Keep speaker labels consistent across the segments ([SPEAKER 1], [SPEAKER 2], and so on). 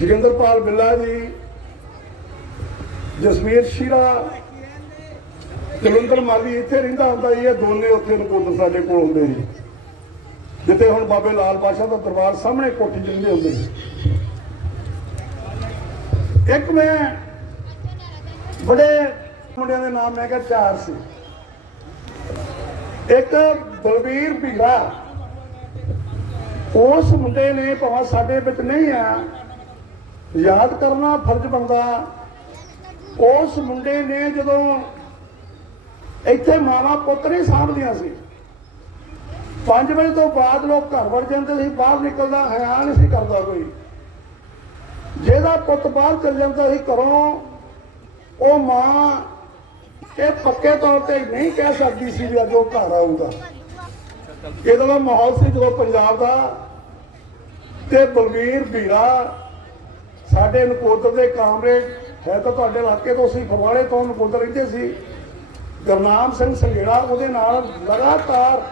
[SPEAKER 1] ਜੋਗਿੰਦਰਪਾਲ ਬਿੱਲਾ ਜੀ, ਜਸਵੀਰ ਸ਼ੀਰਾ ਜਲੰਧਰ ਮਾਲੀ ਇੱਥੇ ਰਹਿੰਦਾ ਹੁੰਦਾ ਜੀ, ਇਹ ਦੋਨੇ ਉੱਥੇ ਨਕੋਦਰ ਸਾਡੇ ਕੋਲ ਹੁੰਦੇ ਜੀ। ਜਿੱਥੇ ਹੁਣ ਬਾਬੇ ਲਾਲ ਬਾਦਸ਼ਾਹ ਦਾ ਦਰਬਾਰ ਸਾਹਮਣੇ ਕੋਠੀ 'ਚ ਹੁੰਦੇ ਸੀ ਇੱਕ ਮੈਂ ਬੜੇ ਮੁੰਡਿਆਂ ਦੇ ਨਾਮ ਮੈਂ ਕਿਹਾ ਚਾਰ ਸੀ। ਇੱਕ ਬਲਬੀਰ ਭੀੜਾ, ਉਸ ਮੁੰਡੇ ਨੇ ਭਾਵੇਂ ਸਾਡੇ ਵਿੱਚ ਨਹੀਂ ਆ ਯਾਦ ਕਰਨਾ ਫਰਜ਼ ਬਣਦਾ। ਉਸ ਮੁੰਡੇ ਨੇ ਜਦੋਂ ਇੱਥੇ ਮਾਵਾ ਪੁੱਤ ਨਹੀਂ ਸਾਂਭਦੀਆਂ ਸੀ। 5 ਵਜੇ ਤੋਂ ਬਾਅਦ ਲੋਕ ਘਰ ਵੜ ਜਾਂਦੇ ਸੀ, ਬਾਹਰ ਨਿਕਲਦਾ, ਹੈਰਾਨ ਸੀ ਕਰਦਾ ਕੋਈ। ਜਿਹਦਾ ਪੁੱਤ ਬਾਹਰ ਚਲ ਜਾਂਦਾ ਸੀ ਘਰੋਂ, ਉਹ ਮਾਂ ਇਹ ਪੱਕੇ ਤੌਰ ਤੇ ਨਹੀਂ ਕਹਿ ਸਕਦੀ ਸੀ ਵੀ ਅੱਜ ਉਹ ਘਰ ਆਊਗਾ। ਇਹਦਾ ਮਾਹੌਲ ਸੀ ਜਦੋਂ ਪੰਜਾਬ ਦਾ ਤੇ ਬਲਵੀਰ ਭੀੜਾ ਸਾਡੇ ਨਕੋਦਰ ਦੇ ਕਾਮਰੇਡ ਹੈ ਤਾਂ ਤੁਹਾਡੇ ਇਲਾਕੇ ਤੋਂ ਸੀ, ਫਗਵਾੜੇ ਤੋਂ ਨਕੋਦਰ ਰਹਿੰਦੇ ਸੀ। ਗੁਰਨਾਮ ਸਿੰਘ ਸੰਘੇੜਾ ਉਹਦੇ ਨਾਲ ਲਗਾਤਾਰ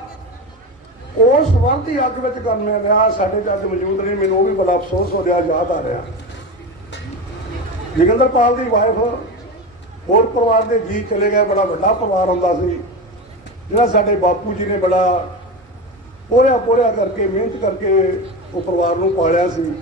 [SPEAKER 1] ਉਸ ਵਕਤ ਅੱਗ ਵਿੱਚ ਕਰਨੇ ਰਿਹਾ। ਸਾਡੇ ਤੇ ਅੱਜ ਮੌਜੂਦ ਨਹੀਂ ਮੈਨੂੰ ਉਹ ਵੀ ਬੜਾ ਅਫਸੋਸ ਹੋ ਰਿਹਾ, ਯਾਦ ਆ ਰਿਹਾ। ਜੋਗਿੰਦਰਪਾਲ ਦੀ ਵਾਈਫ ਹੋਰ ਪਰਿਵਾਰ ਦੇ ਜੀ ਚਲੇ ਗਏ, ਬੜਾ ਵੱਡਾ ਪਰਿਵਾਰ ਹੁੰਦਾ ਸੀ। ਜਿਹੜਾ ਸਾਡੇ ਬਾਪੂ ਜੀ ਨੇ ਬੜਾ ਪੋਰਿਆ ਪੋਰਿਆ ਕਰਕੇ, ਮਿਹਨਤ ਕਰਕੇ ਉਹ ਪਰਿਵਾਰ ਨੂੰ ਪਾਲਿਆ ਸੀ।